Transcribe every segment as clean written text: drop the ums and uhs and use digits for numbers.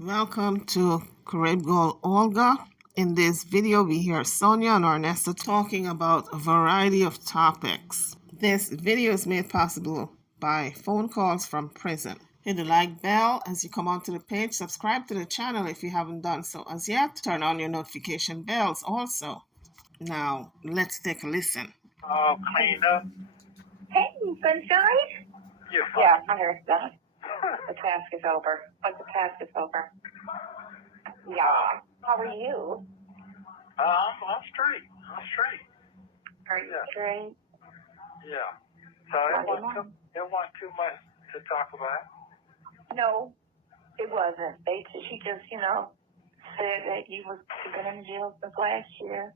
Welcome to Carib Gold Olga. In this video, we hear Sonya and Ernest talking about a variety of topics. This video is made possible by phone calls from prison. Hit the like bell as you come onto the page. Subscribe to the channel if you haven't done so as yet. Turn on your notification bells also. Now, let's take a listen. All cleaned up. Hey, sunshine. You're fine. Yeah, my hair's done. The task is over. But the task is over. Yeah. How are you? I'm straight. I'm straight. Are you Yeah. straight? Yeah. So it wasn't too much to talk about. No, it wasn't. She just, said that you was been in jail since last year.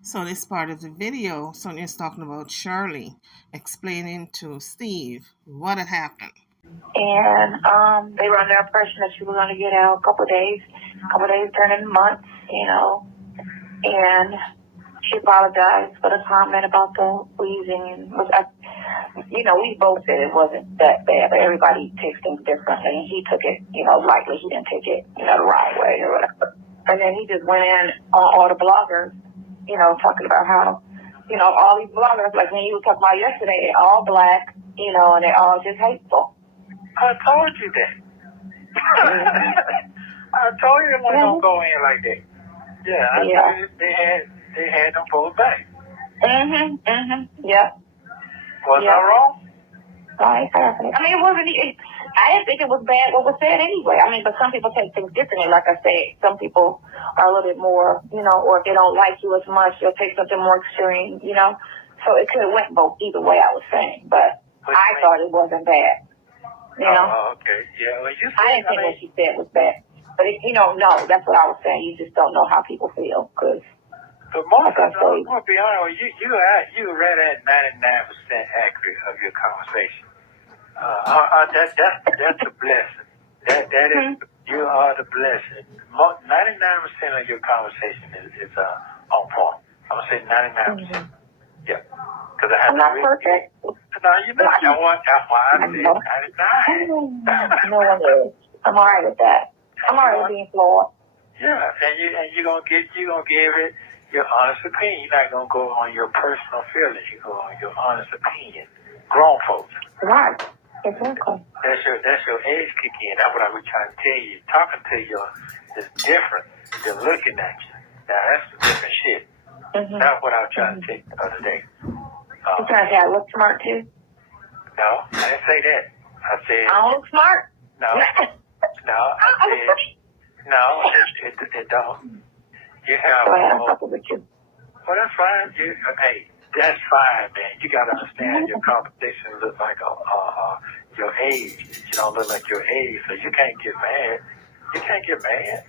So this part of the video, Sonya's talking about Shirley, explaining to Steve what had happened. And they were under the impression that she was going to get out a couple of days turning months, and she apologized for the comment about the wheezing. We both said it wasn't that bad, but everybody takes things differently, and he took it, lightly. He didn't take it, the right way or whatever. And then he just went in on all the bloggers, talking about how, all these bloggers, like when you were talking about yesterday, they're all black, and they're all just hateful. I told you that. I told you they weren't gonna go in like that. Yeah, I told you they had them pulled back. Yeah. Was I wrong? I mean, it wasn't. I didn't think it was bad what was said anyway. I mean, but some people take things differently. Like I said, some people are a little bit more, or if they don't like you as much, they'll take something more extreme, So it could have went both either way, I was saying. But I thought it wasn't bad. Oh, okay. Yeah, well, I didn't think what she said was bad. But, no, that's what I was saying. You just don't know how people feel. Because, but most of the time, I'm going to be honest with you, you read at 99% accurate of your conversation. That's a blessing. That is, you are the blessing. 99% of your conversation is on point. I'm going to say 99%. Yeah. Because I have I'm not perfect. No, you're not. That's why I said 99. No one is. I'm all right with that. I'm all right with being flawed. Yeah, and you're gonna give it your honest opinion. You're not gonna go on your personal feelings. You go on your honest opinion. Grown folks. Right. Exactly. That's your age kicking in. That's what I was trying to tell you. Talking to you is different than looking at you. Now that's different shit. That's what I was trying to tell you the other day. You trying to say I look smart too? No, I didn't say that. I said I don't look smart. No, I said no. It don't. You have. Well, that's fine. Hey, that's fine, man. You gotta understand your competition looks like your age. You don't look like your age, so you can't get mad. You can't get mad.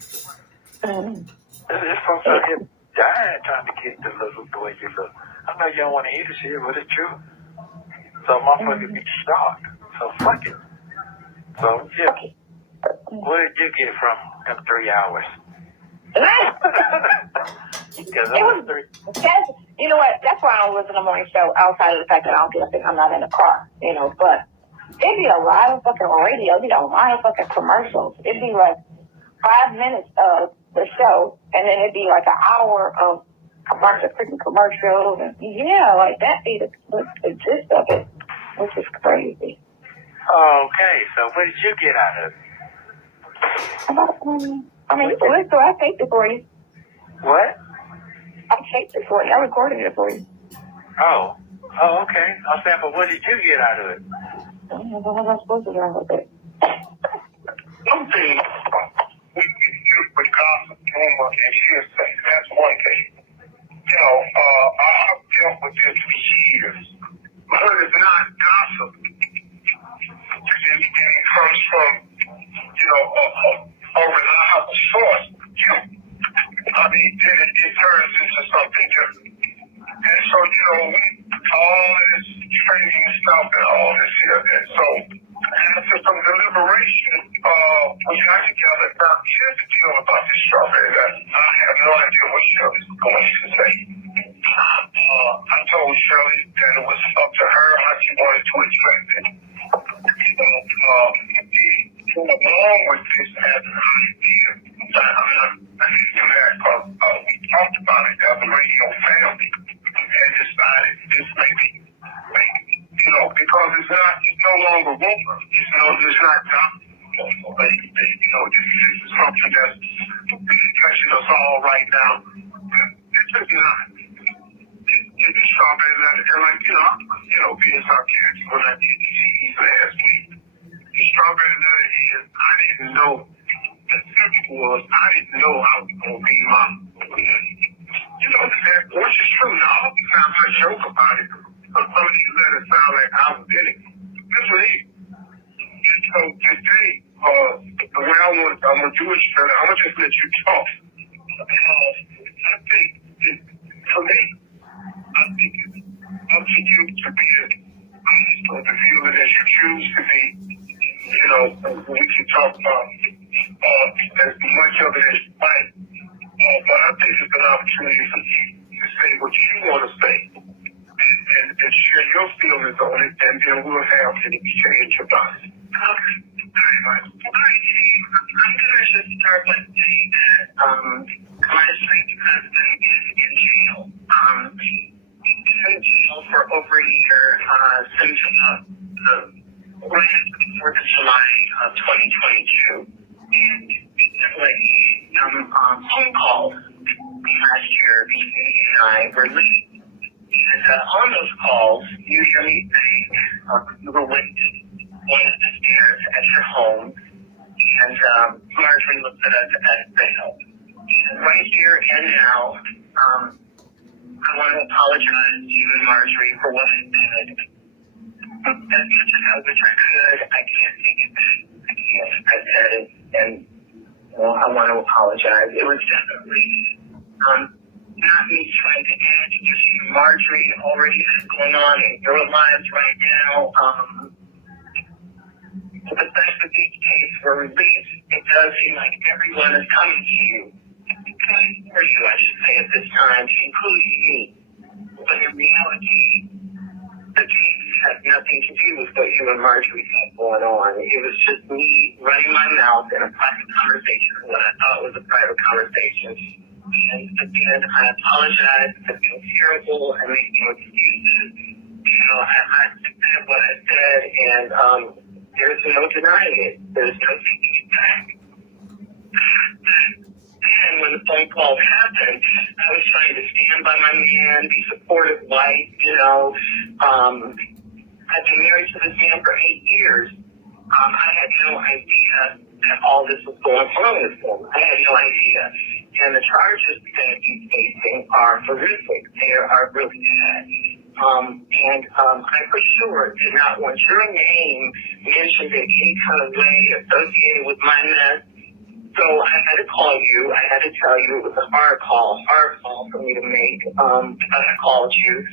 There's folks out here dying trying to get the look the way you look. I know you don't want to hear this shit, but it's true. So motherfuckers be shocked. So fuck it. So yeah. What did you get from them 3 hours? Because it was 3. You know what? That's why I don't listen to the morning show outside of the fact that I don't get up and I'm not in the car, but it'd be a lot of fucking radio, it'd be a lot of fucking commercials. It'd be like 5 minutes of the show, and then it'd be like an hour of a bunch of freaking commercials, and like that be the gist of it, which is crazy. Okay, so what did you get out of it? You can listen, I taped it for you. What? I taped it for you. I recorded it for you. Oh, okay. I'm saying, but what did you get out of it? I don't know what I'm supposed to get out of it. Some things with gossip, rumor, and hearsay. That's one thing. I've dealt with this for years. But it's not gossip. And it comes from, a reliable source. Then it turns into something different. And so, all this training stuff and all this here. And so, after some deliberation, we got together. Now, here's the deal about this strawberry. I have no idea what Shirley's going to say. I told Shirley that it was up to her how she wanted to express it. along with this as an idea, we talked about it as a radio family and decided this may be, because it's no longer rumor. It's not gospel. This is something that's touching us all right now. It's just not. It's strawberry letter. And being sarcastic when I did the CDs last week. The strawberry letter is, I didn't know. The simple was, I didn't know I was going to be my, which is true. Now, oftentimes I joke about it, but some of these letters sound like I was in it. This was it. And so today, the way I'm going to do it, Shirley, I'm going to just let you talk. Because I think, for me, I think it's up to you to be honest or to feel it as you choose to be. We can talk about as much of it as you like. But I think it's an opportunity for you to say what you want to say and share your feelings on it, and then we'll have an exchange about it. All right. I'm going to just start by saying that my strength husband is in jail. He's been in jail for over a year since right after the 4th of July of 2022. And like some phone calls last year between me and I were linked. And on those calls, you hear me saying you were waiting one of the stairs at your home, and Marjorie looked at us as bail. And right here and now, I want to apologize to you and Marjorie for what I said. As much as I wish I could, I can't take it back. I said it, and I want to apologize. It was definitely not me trying to add to what Marjorie already has going on in your lives right now. The fact that these cases were released, it does seem like everyone is coming to you. Coming for you, I should say, at this time, including me. But in reality, the case had nothing to do with what you and Marjorie had going on. It was just me running my mouth in a private conversation, what I thought was a private conversation. And again, I apologize for being terrible and making excuses. I said what I said, and there's no denying it. There's no taking it back. And when the phone calls happened, I was trying to stand by my man, be supportive wife, I've been married to this man for 8 years. I had no idea that all this was going on with him. I had no idea. And the charges that he's facing are horrific. They are really bad. And I for sure did not want your name mentioned in any kind of way associated with my mess. So I had to call you. I had to tell you it was a hard call for me to make. But I called you.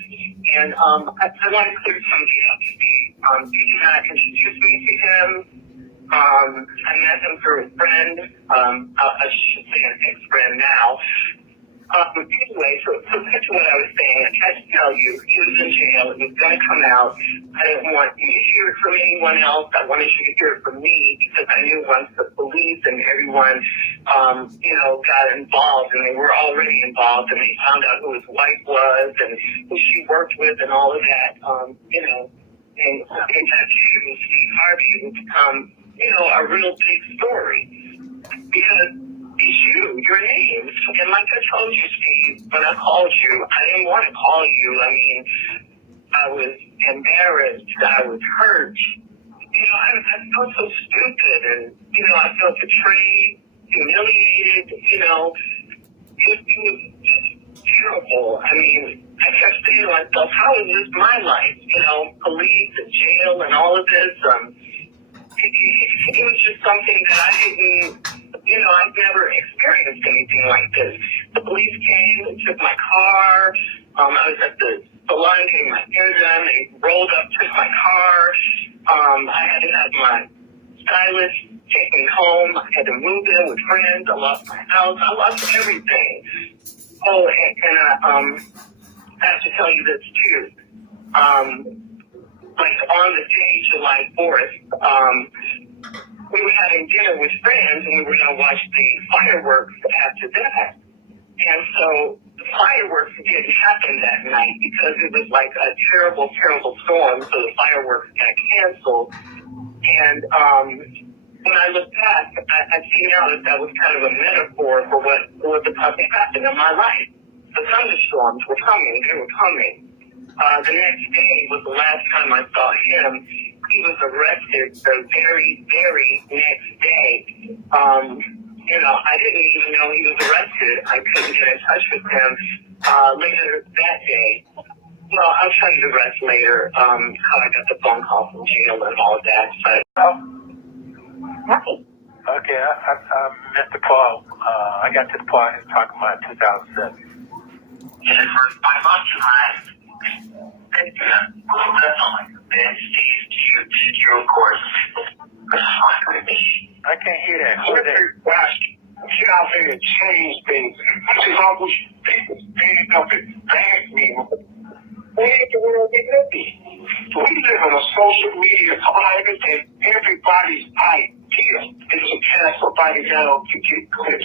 And I want to clear something up, Steve. You did not introduce me to him. I met him through a friend. I should say an ex-friend now. Anyway, so back to what I was saying. I had to tell you, he was in jail. He was going to come out. I didn't want you to hear it from anyone else. I wanted you to hear it from me because I knew once the police and everyone, got involved, and they were already involved, and they found out who his wife was and who she worked with and all of that, and that Shirley Steve Harvey would become, a real big story because it's your name. And like I told you, Steve, when I called you, I didn't want to call you. I mean, I was embarrassed. I was hurt. I felt so stupid, and, I felt betrayed, humiliated, it was just terrible. I mean, I kept saying to myself, how is this my life? Police and jail and all of this. It was just something that I didn't, I've never experienced anything like this. The police came and took my car. I was at the salon getting my hair done. They rolled up, took my car. I had to have my stylist take me home. I had to move in with friends. I lost my house. I lost everything. Oh, and I have to tell you this too. Like on the day, July 4th, we were having dinner with friends, and we were going to watch the fireworks after that. And so the fireworks didn't happen that night because it was like a terrible, terrible storm. So the fireworks got canceled. And when I look back, I see now that was kind of a metaphor for what was about to happen in my life. The thunderstorms were coming. They were coming. The next day was the last time I saw him. He was arrested the very, very next day. I didn't even know he was arrested. I couldn't get in touch with him later that day. Well, I'll tell you the rest later, how I got the phone call from jail and all of that. But, Okay, I missed the call. I got to the part he was talking about 2007. in the first 5 months of mine, and Steve, you, of course, I can't hear that. Who is that? Get out there and change things. I just always people stand up and bag me. Where ain't the world we live in? We live in a social media climate, and everybody's idea is to cast somebody down to get clicks.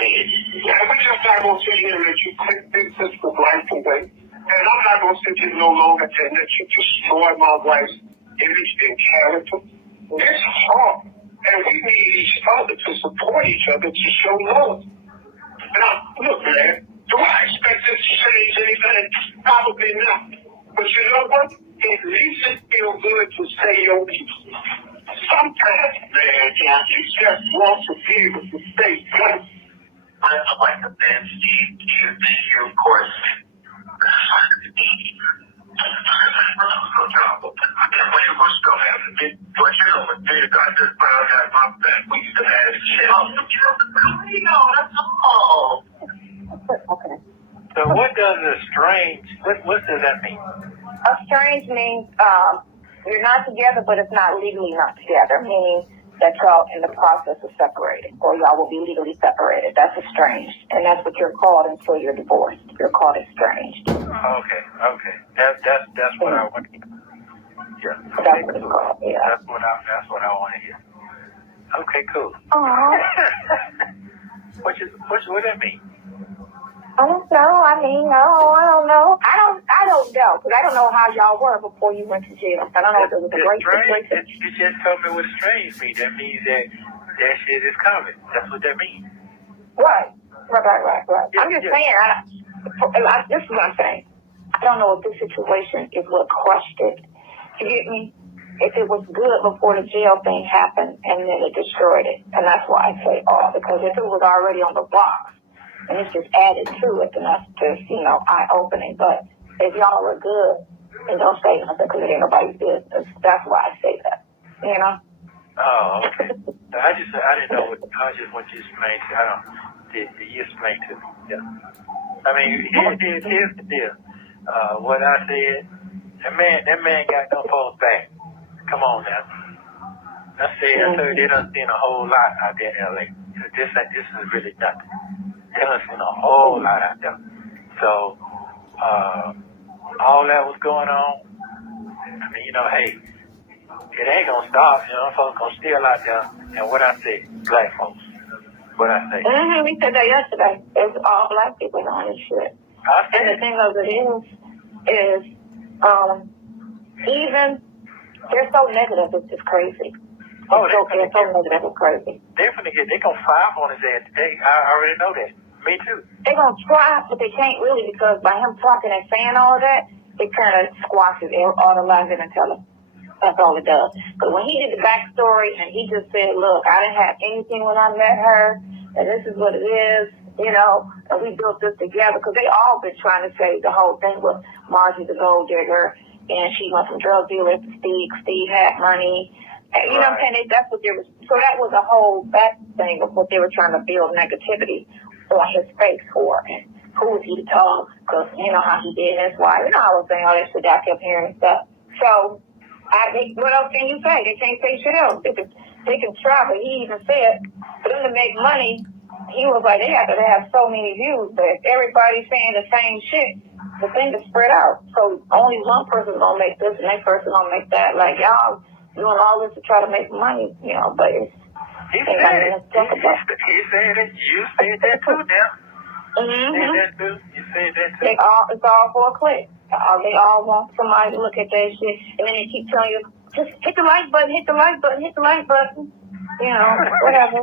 And we just not going to sit here and let you click this system life away. And I'm not going to sit here no longer and let you destroy my wife's image and character. It's hard. And we need each other to support each other to show love. Now, look, man, do I expect this to change anything? Probably not. But you know what? At least it feels good to say your piece. Sometimes, man, you just want to be able to say good. I like the band, Steve. You, of course. Okay. So what does estranged, what does that mean? Estranged means you're not together, but it's not legally not together, meaning that y'all in the process of separating, or y'all will be legally separated. That's estranged, and that's what you're called until you're divorced. You're called estranged. Okay. That's what I want to hear. Yeah. That's what it's called. Yeah. That's what I want to hear. Okay, cool. Aww. What does that mean? I don't know. I don't know. I don't know, because I don't know how y'all were before you went to jail. I don't know if it was a great situation. You just told me what estranged means. That means that shit is coming. That's what that means. Right. Yeah, I'm just saying, this is what I'm saying. I don't know if this situation is what crushed it. You get me? If it was good before the jail thing happened and then it destroyed it. And that's why I say all, because if it was already on the box and it's just added to it, then that's just, eye-opening. But if y'all were good, then don't say nothing because it ain't nobody's business. That's why I say that, Oh, okay. I didn't know what, I just want you to explain to, you explain to me. Yeah. I mean, here's the deal. What I said, that man got no phones back. Come on now. I told you they done seen a whole lot out there in LA. This is really nothing. They done seen a whole lot out there. So, all that was going on. I mean, hey, it ain't gonna stop. Folks gonna still out there. And what I say, black folks. What I say. We said that yesterday. It's all black people doing this shit. And the thing of it is, even they're so negative, it's just crazy. They're so negative, it's crazy. They're gonna fire on his ass today. I already know that. Me too. They're gonna try, but they can't really, because by him talking and saying all of that, it kind of squashes it, automates it, and tell him. That's all it does. But when he did the backstory and he just said, look, I didn't have anything when I met her, and this is what it is, and we built this together, because they all been trying to say the whole thing was Margie the gold digger, and she went from drug dealer to Steve had money. And, you know what I'm saying? That's what they were, so that was a whole back thing of what they were trying to build negativity on his face for. And who was he to talk? Because you know how he did his wife. You know how I was saying all that shit that I kept hearing and stuff. So, what else can you say? They can't say shit else. They can try, but he even said, for them to make money, he was like, they have to have so many views, but if everybody's saying the same shit, the thing is spread out. So only one person's gonna make this, and that person's gonna make that. Like, y'all doing all this to try to make money, you know, but it's, He ain't got said nothing it. to talk about. He said it. You said that too now. You said Mm-hmm. that too. You said that too. It's all for a click. They all want somebody to look at that shit, and then they keep telling you, just hit the like button, hit the like button, hit the like button. You know, whatever.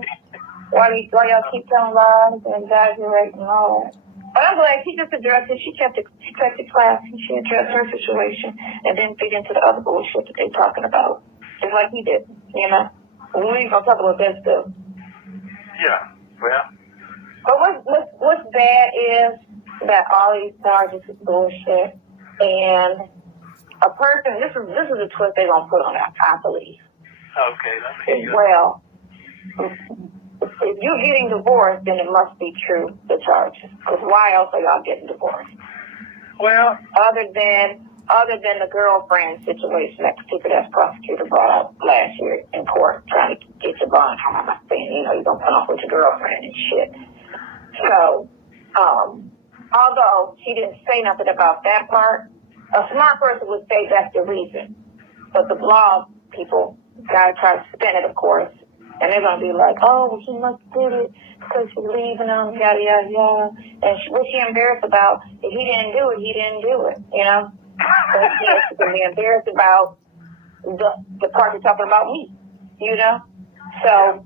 Why y'all keep telling lies and exaggerating and all that? But I'm glad she just addressed it. She kept it classy. She addressed her situation and didn't feed into the other bullshit that they're talking about. Just like he did, you know. We ain't gonna talk about that stuff. Yeah. Well. But what's bad is that all these charges is bullshit, and a person. This is a twist they're gonna put on it, I believe. Okay. Let me hear you. Well, if you're getting divorced, then it must be true, the charges. Because why else are y'all getting divorced? Well, Other than the girlfriend situation that particular prosecutor brought up last year in court, trying to get your bond home, saying, you know, you're going to put off with your girlfriend and shit. So, although she didn't say nothing about that part, a smart person would say that's the reason. But the blog people gotta try to spin it, of course. And they're going to be like, oh, well, she must have did it because she's leaving him, yada, yada, yada. And what she embarrassed about, if he didn't do it, he didn't do it, you know? So she can be embarrassed about the part you're talking about me, you know? So,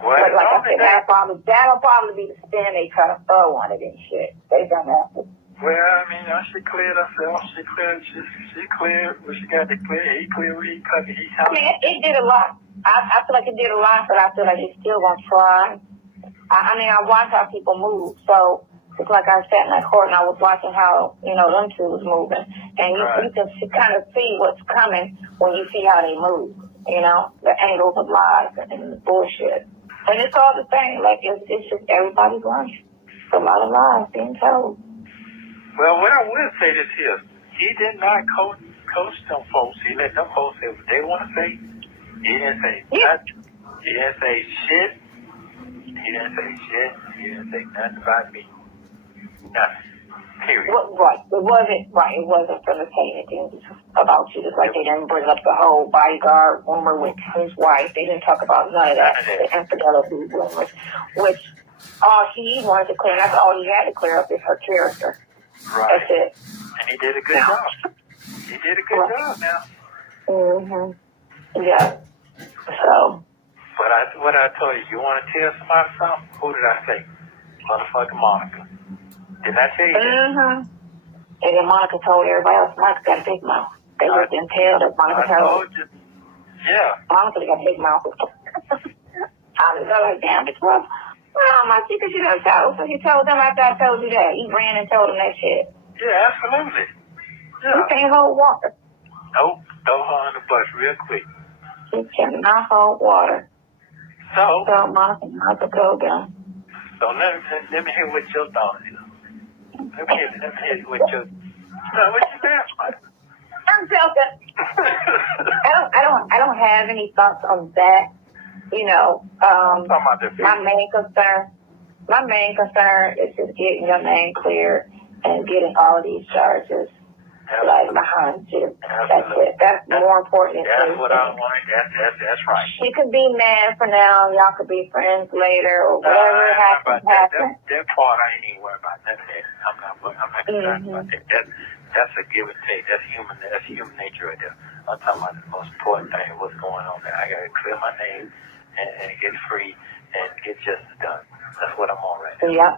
well, like I said, that'll probably be the spin they try to throw on it and shit. They done that. well, I mean, she cleared herself. She cleared what she got to clear. He cleared what he cut. I mean, it did a lot. I feel like it did a lot, but I feel like it's still going to try. I mean, I watch how people move. So it's like I sat in that court and I was watching how, you know, them two was moving. And you can kind of see what's coming when you see how they move, you know, the angles of lies and the bullshit. And it's all the same. Like, it's just everybody's lying. It's a lot of lies being told. Well, what I will say this here, he did not coach them folks. He let them folks say what they want to say. He didn't say nothing. He didn't say shit. He didn't say nothing about me. Nothing. Period. Right. It wasn't from the saying anything about you. Just like they didn't bring up the whole bodyguard rumor with his wife. They didn't talk about none of that. The infidelity rumors, which all she wanted to clear, and that's all he had to clear up is her character. Right. That's it. And he did a good job. He did a good job now. Mm-hmm. Yeah. So. But what I told you, you want to tell somebody something? Who did I say? Motherfucking Monica. Didn't I tell you that? Mm-hmm. And then Monica told everybody else, Monica got a big mouth. They just didn't tell that Monica told you. Yeah. Monica got a big mouth. I was like, damn, it's rough. Well, my secret you done told. So you told them after I told you that. You ran and told them that shit. Yeah, absolutely. Yeah. You can't hold water. Nope. Throw her on the bus real quick. You cannot hold water. So Monica go down. So let me hear what your thoughts is. Let me hear what your what you dance about. I'm joking. I don't have any thoughts on that. You know, my main concern is just getting your name cleared and getting all of these charges like behind you. That's it. That's more important. That's what I want. That's right. She could be mad for now. Y'all could be friends later or whatever happens. That part I ain't even worried about none of that. I'm not concerned about that. That's a give and take. That's human nature right there. I'm talking about the most important thing. What's going on there? I gotta clear my name and get free and get justice done. That's what I'm on right now. Yeah.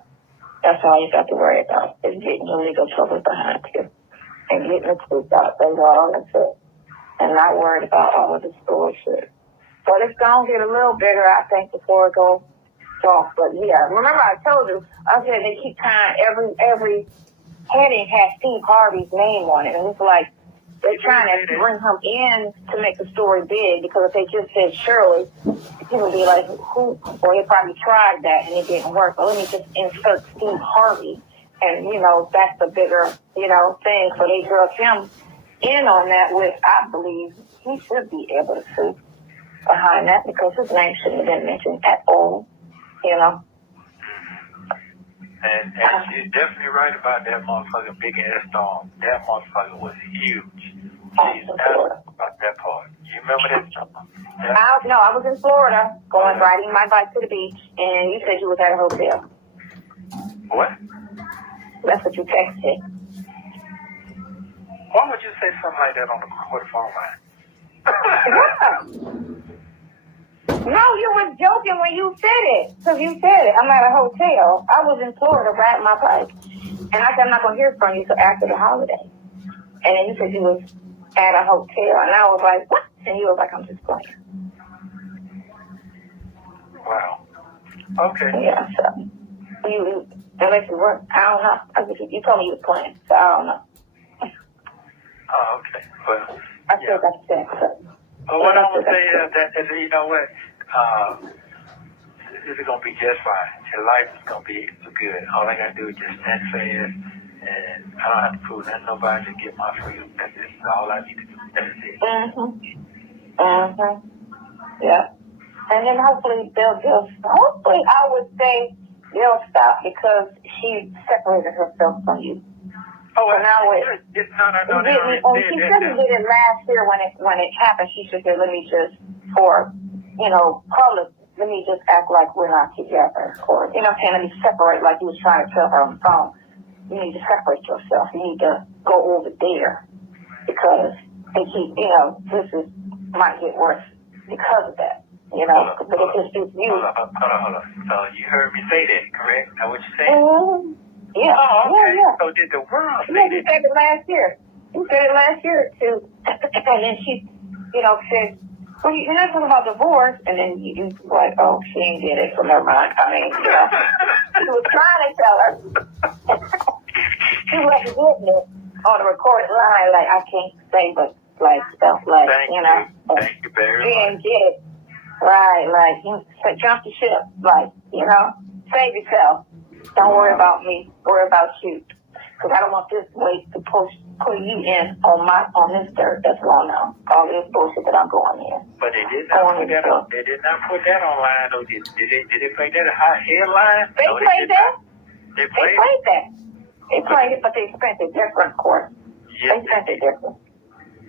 That's all you got to worry about is getting your legal trouble behind you. And getting the truth out. That's all that's it. And not worried about all of this bullshit. But it's going to get a little bigger, I think, before it goes off. But yeah, remember I told you, I said they keep trying, every heading has Steve Harvey's name on it. And it's like, they're trying to bring him in to make the story big, because if they just said Shirley, people would be like, who? Well, they probably tried that and it didn't work. But let me just insert Steve Harvey. And, you know, that's the bigger, you know, thing. So they drug him in on that, which I believe he should be able to sue behind that, because his name shouldn't have been mentioned at all, you know. And you're definitely right about that motherfucking big ass dog. That motherfucker was huge. I was in Florida. About that part. You remember that? I was in Florida, riding my bike to the beach, and you said you was at a hotel. What? That's what you texted. Why would you say something like that on the phone line? No, you were joking when you said it. Because you said it. I'm at a hotel. I was in Florida riding my bike. And I said, I'm not going to hear from you till after the holiday. And then you said you was at a hotel. And I was like, what? And you was like, I'm just playing. Wow. Okay. Yeah, so unless you weren't, I don't know. You told me you was playing, so I don't know. Oh, okay. Well, I still got to say so. Well, what I'm going to say is that, you know what, this is going to be just fine. Your life is going to be good. All I got to do is just stand fast, and I don't have to prove nothing to nobody to get my freedom. That's all I need to do. That's it. Yeah. And then hopefully I would say they'll stop because she separated herself from you. Oh, well, now no. she shouldn't did it last year when it happened. She should say, let me just, for, public, let me just act like we're not together. Or, let me separate like you was trying to tell her on the phone. You need to separate yourself. You need to go over there because they keep, this might get worse because of that. But it just is you. Hold on. So you heard me say that, correct? Is that what you're saying? Yeah. Oh, okay. Yeah. So did the world say you said it last year. You said it last year too. And then she, said, well, you're not talking about divorce. And then you like, oh, she ain't get it. So never mind. I mean, she was trying to tell her. She wasn't getting it on the recorded line. Like, I can't say, but like stuff like, Thank you very much. She didn't get it. Right, like, jump the ship. Like, save yourself. Don't worry about me. Worry about you. Because I don't want this weight to put you in on this dirt that's going on. All this bullshit that I'm going in. But they did not put that on. They did not put that online though. Did they play that high headline? They played that. They played that. They played it, but they spent it different, of course. They spent it different.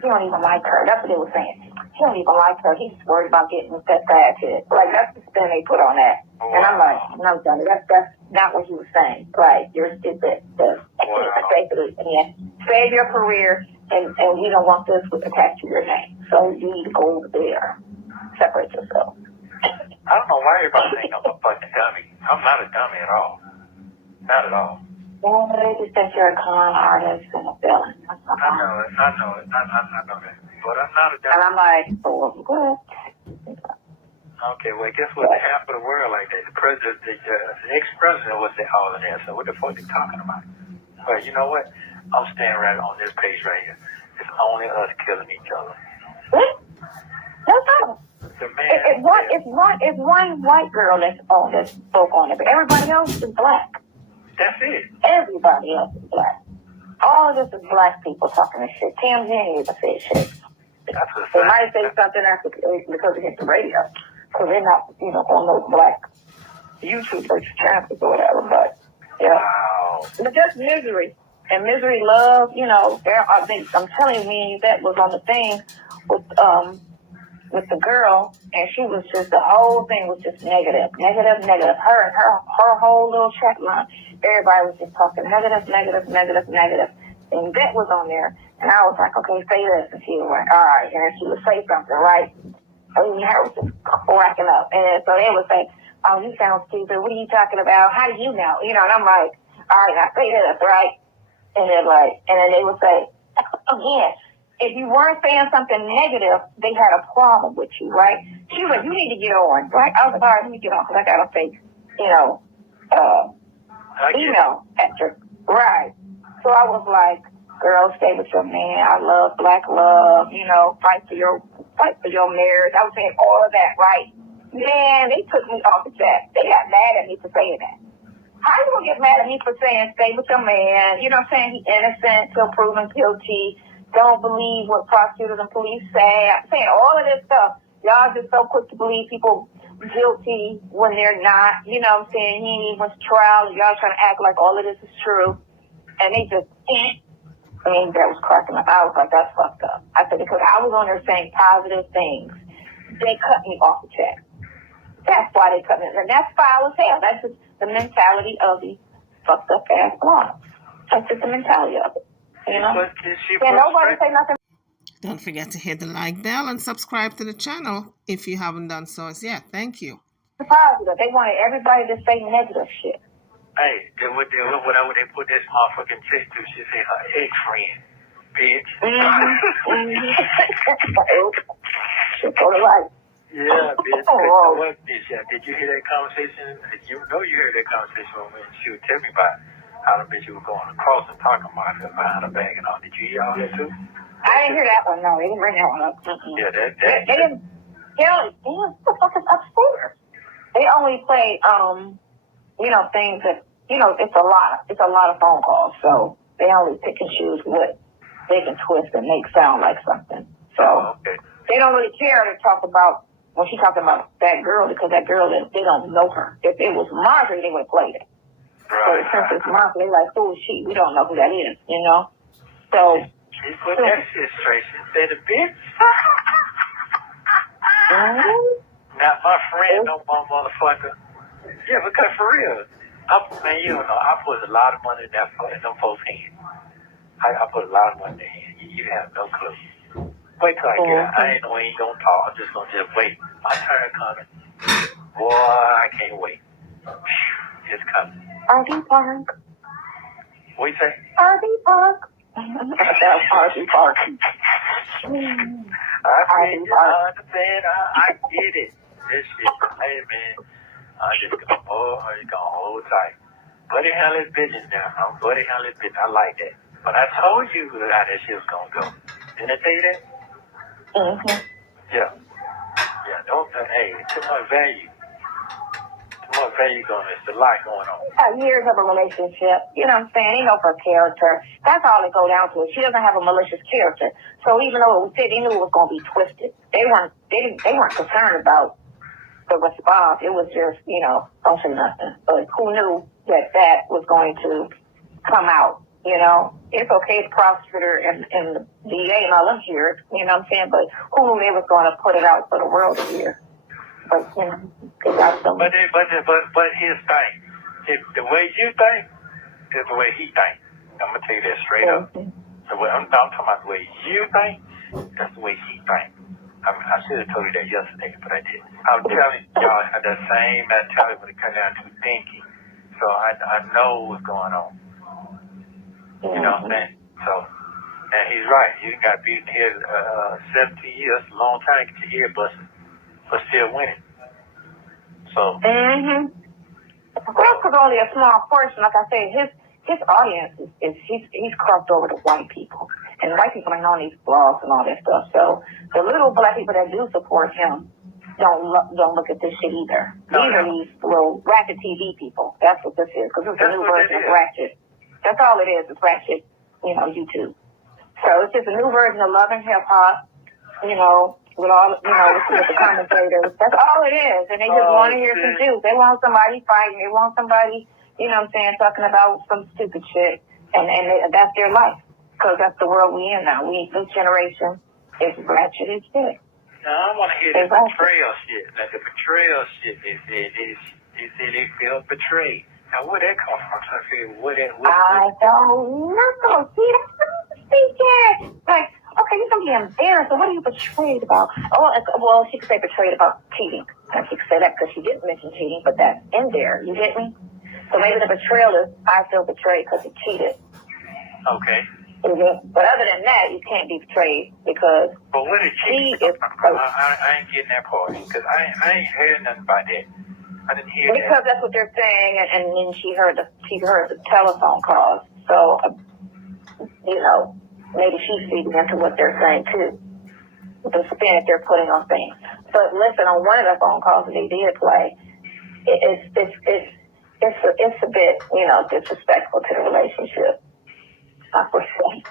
He don't even like her. That's what they were saying. He don't even like her. He's worried about getting that bad kid. Like, that's the spin they put on that. Wow. And I'm like, no, Johnny, that's not what he was saying. Like, you're stupid. Save your career, and we don't want this attached to your name. So you need to go over there. Separate yourself. I don't know why everybody think I'm a fucking dummy. I'm not a dummy at all. Not at all. Well, they just think you're a con artist and a villain. I know it. I know that. But I'm not a dummy. And I'm like, oh, what? Okay, well, guess what? Half of the world like that. The president, the ex-president was all in there. So what the fuck are they talking about? But you know what? I'm staying right on this page right here. It's only us killing each other. What? That's all. It's one white girl that spoke on it, but everybody else is black. That's it. Everybody else is black. All of this is black people talking this shit. Tim didn't even say shit. They might say something after because it hit the radio. Because they're not, on those black YouTubers, channels or whatever. But, yeah. Wow. But just misery. And misery love, I'm telling you, that was on the thing with the girl, and she was just, the whole thing was just negative. Her and her whole little chat line, everybody was just talking negative. And that was on there. And I was like, okay, say this. And she was like, all right. And she would say something, right? And her was just cracking up. And so they would say, oh, you sound stupid. What are you talking about? How do you know? And I'm like, all right, now say this, right? And then they would say, again, if you weren't saying something negative, they had a problem with you, right? She was like, you need to get on, right? I was like, all right, let me get on, because I got a fake, email after, right? So I was like, girl, stay with your man. I love black love, fight for your marriage. I was saying all of that, right? Man, they took me off the chat. They got mad at me for saying that. How you gonna get mad at me for saying stay with your man? You know what I'm saying? He's innocent till proven guilty. Don't believe what prosecutors and police say. I'm saying all of this stuff. Y'all just so quick to believe people guilty when they're not. You know what I'm saying? He ain't even went to trial. Y'all trying to act like all of this is true. And they just, I mean, that was cracking up. I was like, that's fucked up. I said, because I was on there saying positive things. They cut me off the chat. That's why they cut me. And that's foul as hell. That's just the mentality of the fucked up ass blogs. That's just the mentality of it. You know? Nobody say nothing. Don't forget to hit the like bell and subscribe to the channel if you haven't done so as yet. Thank you. Positive. They wanted everybody to say negative shit. Hey, whatever they put this motherfucking chick to, she say her ex-friend, bitch. She's totally right. Yeah, bitch. What, bitch? Yeah. Did you hear that conversation? You know you heard that conversation when she would tell me about how the bitch was going across and talking about her behind her back and all. Did you hear all that too? I didn't hear that one. No, they didn't bring that one up. Yeah, they didn't. What the fuck is upstairs? They only play, things that, it's a lot of phone calls. So they only pick and choose what they can twist and make sound like something. So they don't really care to talk about when she's talking about that girl, because that girl, they don't know her. If it was Marjorie, they would have played it. Right. So since it's Marjorie, they're like, who is she? We don't know who that is, So. She put that shit straight. She said, bitch. Not my friend, no more motherfucker. Yeah, because for real, man, you don't know, I put a lot of money in them folks' hands. I put a lot of money in their hands. You have no clue. Wait till I get out. I ain't know he ain't gonna talk. I'm just gonna wait. My turn coming. Boy, I can't wait. It's coming. RV Park. What you say? RV Park. That's RV Park. I understand. I get it. This shit, hey man, I just gonna hold tight. Buddy handle his business now. Buddy handle his business. I like that. But I told you how that shit was gonna go. Didn't I tell you that? Mm-hmm. Yeah. Yeah. Don't. Hey, too much value. Too much value going. There's a lot going on. Years of a relationship. You know what I'm saying? They know her character. That's all it go down to. She doesn't have a malicious character. So even though it was said, they knew it was gonna be twisted. They weren't concerned about the response. It was just, don't say nothing. But who knew that was going to come out? It's okay the prosecutor and the DA and all them hear it, you know what I'm saying? But who knew they was going to put it out for the world to hear? But, they got some. But here's the thing. If the way you think is the way he thinks. I'm going to tell you that straight up. The way I'm talking about the way you think, that's the way he thinks. I should have told you that yesterday, but I didn't. I'm telling y'all, I had the same mentality when it comes down to thinking. So I know what's going on. You know what I'm saying? So, and he's right. You got beat in the head 17 years, a long time to get your ear busted, but still winning. So. Mm-hmm. Well, because only a small portion, like I said, his audience is he's crossed over to white people. And white people ain't on these blogs and all that stuff. So the little black people that do support him don't look at this shit either. These are these little ratchet TV people. That's what this is. Because it's a new version of ratchet. That's all it is. It's ratchet, YouTube. So it's just a new version of Love and Hip Hop, with all, with the commentators. That's all it is. And they just want to hear some juice. They want somebody fighting. They want somebody, talking about some stupid shit. And that's their life. Because that's the world we in now. This generation is ratchet as shit. No, I don't want to hear the betrayal shit. Like the betrayal shit, they say they feel betrayed. Now, where that come from? I'm trying to figure I don't know. See, that's what I'm speaking. Like, okay, you're going to be embarrassed. So what are you betrayed about? Oh, well, she could say betrayed about cheating. And she could say that because she didn't mention cheating, but that's in there. You get me? So maybe the betrayal is, I feel betrayed because he cheated. Okay. Mm-hmm. But other than that, you can't be betrayed because but what did she is. I ain't getting that part because I ain't heard nothing about that. I didn't hear that. Because that's what they're saying, and then she heard the telephone calls. So, maybe she's feeding into what they're saying too. The spin that they're putting on things. But listen, on one of the phone calls that they did play, it's a bit, disrespectful to the relationship. I would say.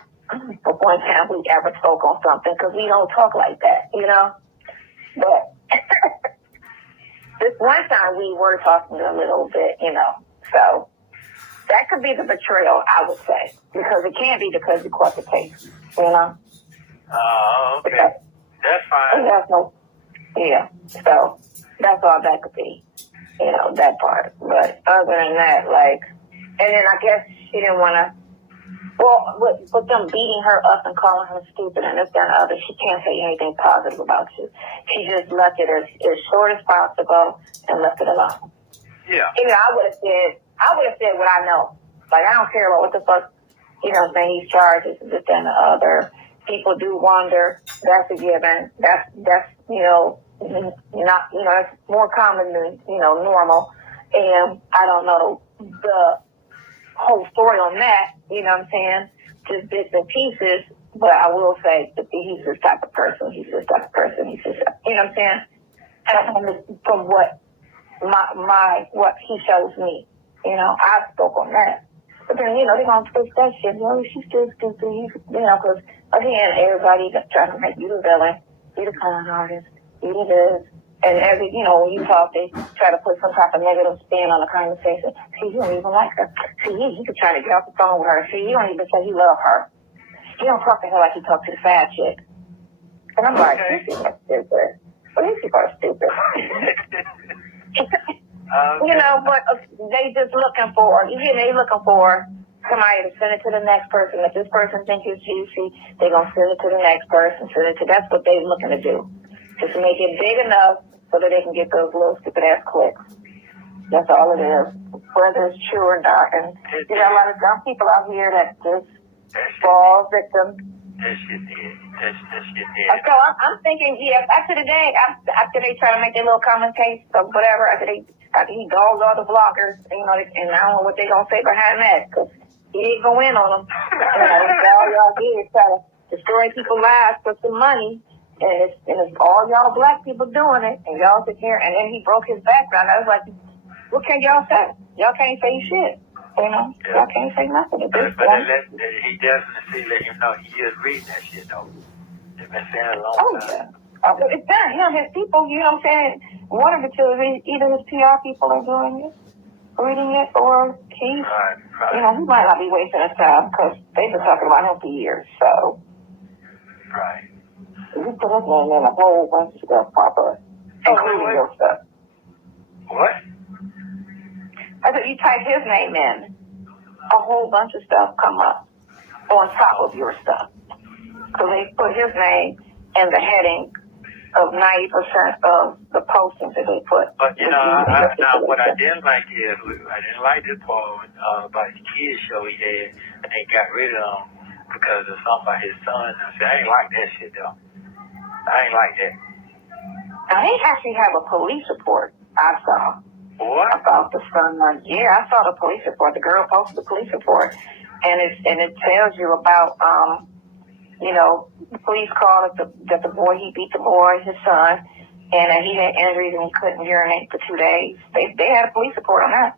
For one time we ever spoke on something, because we don't talk like that, But this one time we were talking a little bit, So That could be the betrayal, I would say, because it can't be because you caught the case, you know? Oh, okay. That's fine. That's no, yeah. So that's all that could be, you know, that part. But other than that, like, and then I guess she didn't want to, well, with them beating her up and calling her stupid and this, that, and the other, she can't say anything positive about you. She just left it as short as possible and left it alone. Yeah. You know, I would have said what I know. Like, I don't care about what the fuck, you know, saying he's charged, this, that, and the other. People do wonder. That's a given. That's you know, not, you know, it's more common than, you know, normal. And I don't know the whole story on that, you know what I'm saying? Just bits and pieces. But I will say that he's this type of person. He's this type of person. He's just, you know what I'm saying? And from what what he shows me, you know, I spoke on that. But then, you know, they're going to twist that shit. You know, she's still stupid. You know, because, again, everybody that's trying to make you the villain, you the con artist, you the this. And every, you know, when you talk, they try to put some type of negative spin on the conversation. See, you don't even like her. See, he could try to get off the phone with her. See, he don't even say he love her. He don't talk to her like he talked to the fat chick. And I'm like, these people are stupid. Well, these people are stupid. You know, but they just looking for, they looking for somebody to send it to the next person. If this person thinks it's juicy, they're going to send it to the next person. That's what they're looking to do. Just make it big enough so that they can get those little stupid ass clicks. That's all it is. Whether it's true or not. And you got a lot of dumb people out here that just fall victim. That shit did. So I'm thinking, yeah, after they try to make their little commentaries or whatever, after he dogged all the vloggers, you know, and I don't know what they gonna say behind that, because he didn't go in on them. You know, all y'all did is try to destroy people's lives for some money, and it's all y'all black people doing it, and y'all sit here, and then he broke his background. I was like, what can y'all say? Y'all can't say shit. You know, y'all can't say nothing at this point. He definitely let him know he is reading that shit, though. It's been saying a long time. Yeah. It's done. You know, his people, you know what I'm saying? One of the two, either his PR people are doing it, reading it, or he's, you know, he might not be wasting his time because they've been talking about him for years, so. Right. You put his name in a whole bunch of stuff, Papa, including your stuff. What? I said, you type his name in, a whole bunch of stuff come up on top of your stuff. So they put his name in the heading of 90% of the postings that they put. But, you know, what I didn't like is, I didn't like this part about the kids show he had, and they got rid of him because of something about his son. I said, I ain't like that shit, though. I ain't like that. Now, they actually have a police report, I saw. What? About the son. Yeah, I saw the police report. The girl posted the police report, and it tells you about, you know, the police called that the boy, he beat the boy, his son, and he had injuries and he couldn't urinate for 2 days. They had a police report on that.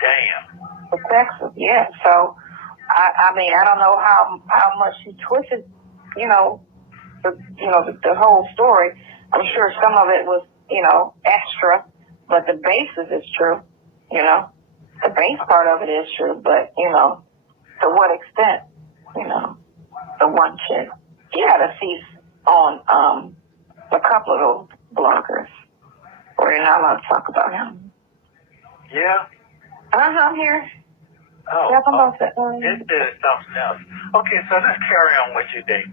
Damn. For Texas, yeah. So, I mean, I don't know how much she twisted, you know, the whole story. I'm sure some of it was, you know, extra, but the basis is true, you know. The base part of it is true, but, you know, to what extent, you know. The one chick, he had a cease on a couple of those bloggers where you're not allowed to talk about him. Yeah? I'm here. Oh, yeah, I'm about to, this is something else. Okay, so let's carry on with your day.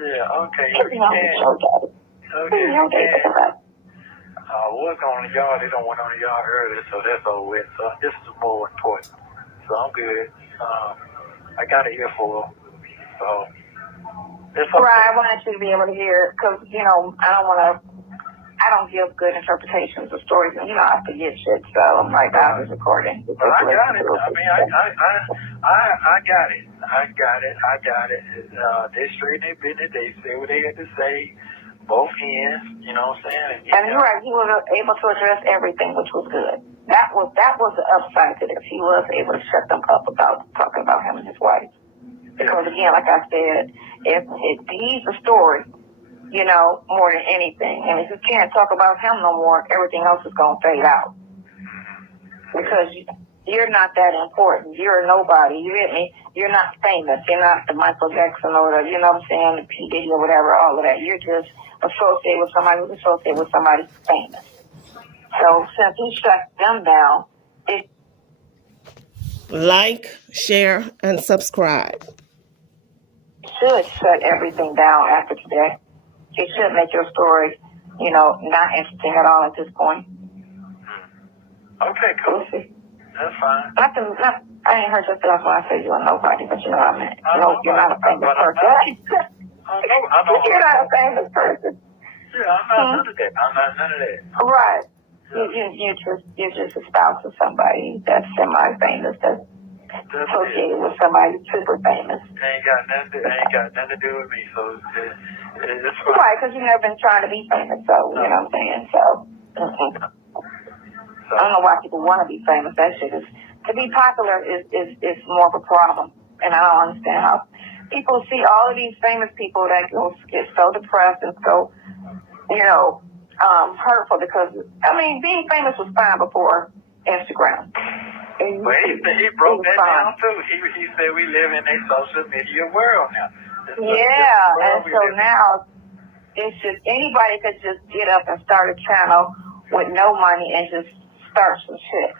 Yeah, okay. Okay, what's going on in the yard? They don't want on the yard earlier, so that's over with. So this is more important. So I'm good. I got an earful, so it's okay. Right, I wanted you to be able to hear it because, you know, I don't give good interpretations of stories, and, you know, I forget shit, so I'm like, I was recording. Well, I got it. I mean, I got it. They straightened their business. They say what they had to say, both ends, you know what I'm saying? And you're right, he was able to address everything, which was good. That was the upside to this. He was able to shut them up about talking about him and his wife. Because again, like I said, if he's the story, you know, more than anything. And if you can't talk about him no more, everything else is gonna fade out. because you're not that important. You're a nobody. You get me? You're not famous. You're not the Michael Jackson or the, you know what I'm saying, the P. Diddy or whatever, all of that. You're just associated with somebody who's associated with somebody famous. So since he shut them down, it Like, share, and subscribe. should shut everything down after today. It should make your story, not interesting at all at this point. Okay, cool. That's fine. I ain't heard your feelings when I said you're a nobody, but you know what I mean. No, You're not a famous person. I know. You're not a famous person. Yeah, I'm not none of that. I'm not none of that. Right. Yeah. You're just a spouse of somebody that's semi-famous, that's associated with somebody super famous. Ain't got nothing to do with me. So it's fine. Right, because you've never been trying to be famous, so you know what I'm saying. So I don't know why people want to be famous. That shit is, to be popular is more of a problem, and I don't understand how people see all of these famous people that get so depressed and so hurtful, because being famous was fine before Instagram. Well, he broke that down too. He said we live in a social media world now. And so now it's just anybody could just get up and start a channel with no money and just start some shit.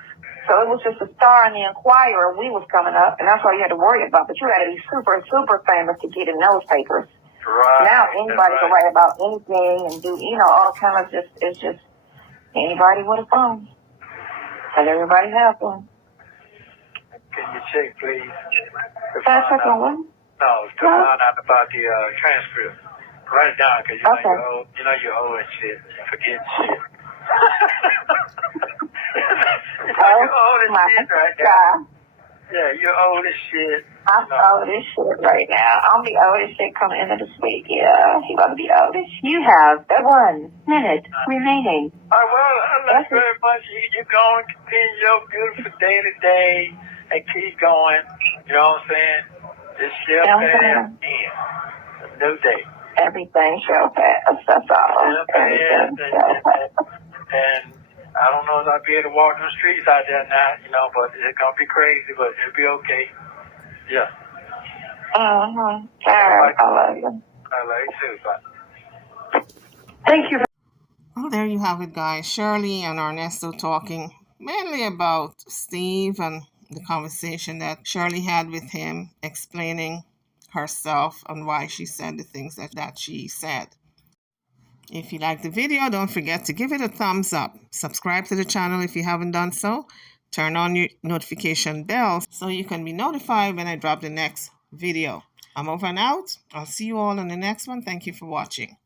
So it was just a Star in the Inquirer. We was coming up, and that's all you had to worry about. But you had to be super, super famous to get in those papers. Right. Now anybody can write about anything and do, all kind of it's just anybody with a phone. And everybody has one. Can you check, please? Can I check on one? No, to find out about the transcript. Write it down, because you're old and shit. You forget shit. You're old as shit right now. Yeah, you're old as shit. I'm old as shit right now. I'm the oldest shit coming into this week. Yeah, he's gonna be oldest. You have 1 minute remaining. All right, well, I love you very much. You go and continue your beautiful day to day and keep going. You know what I'm saying? This shall pass in. A new day. Everything shall pass. That's all. Everything shall pass. And I don't know if I'll be able to walk the streets out there now, but it's going to be crazy, but it'll be okay. Yeah. All right. I love you. I love you too. Bye. Thank you. Well, there you have it, guys. Shirley and Ernesto talking mainly about Steve and the conversation that Shirley had with him, explaining herself and why she said the things that she said. If you like the video, don't forget to give it a thumbs up. Subscribe to the channel if you haven't done so. Turn on your notification bell so you can be notified when I drop the next video. I'm over and out. I'll see you all in the next one. Thank you for watching.